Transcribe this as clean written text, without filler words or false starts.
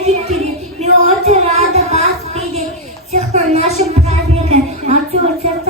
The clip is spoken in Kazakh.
родители. Мы очень рады вас видеть всех на нашем празднике. От всего сердца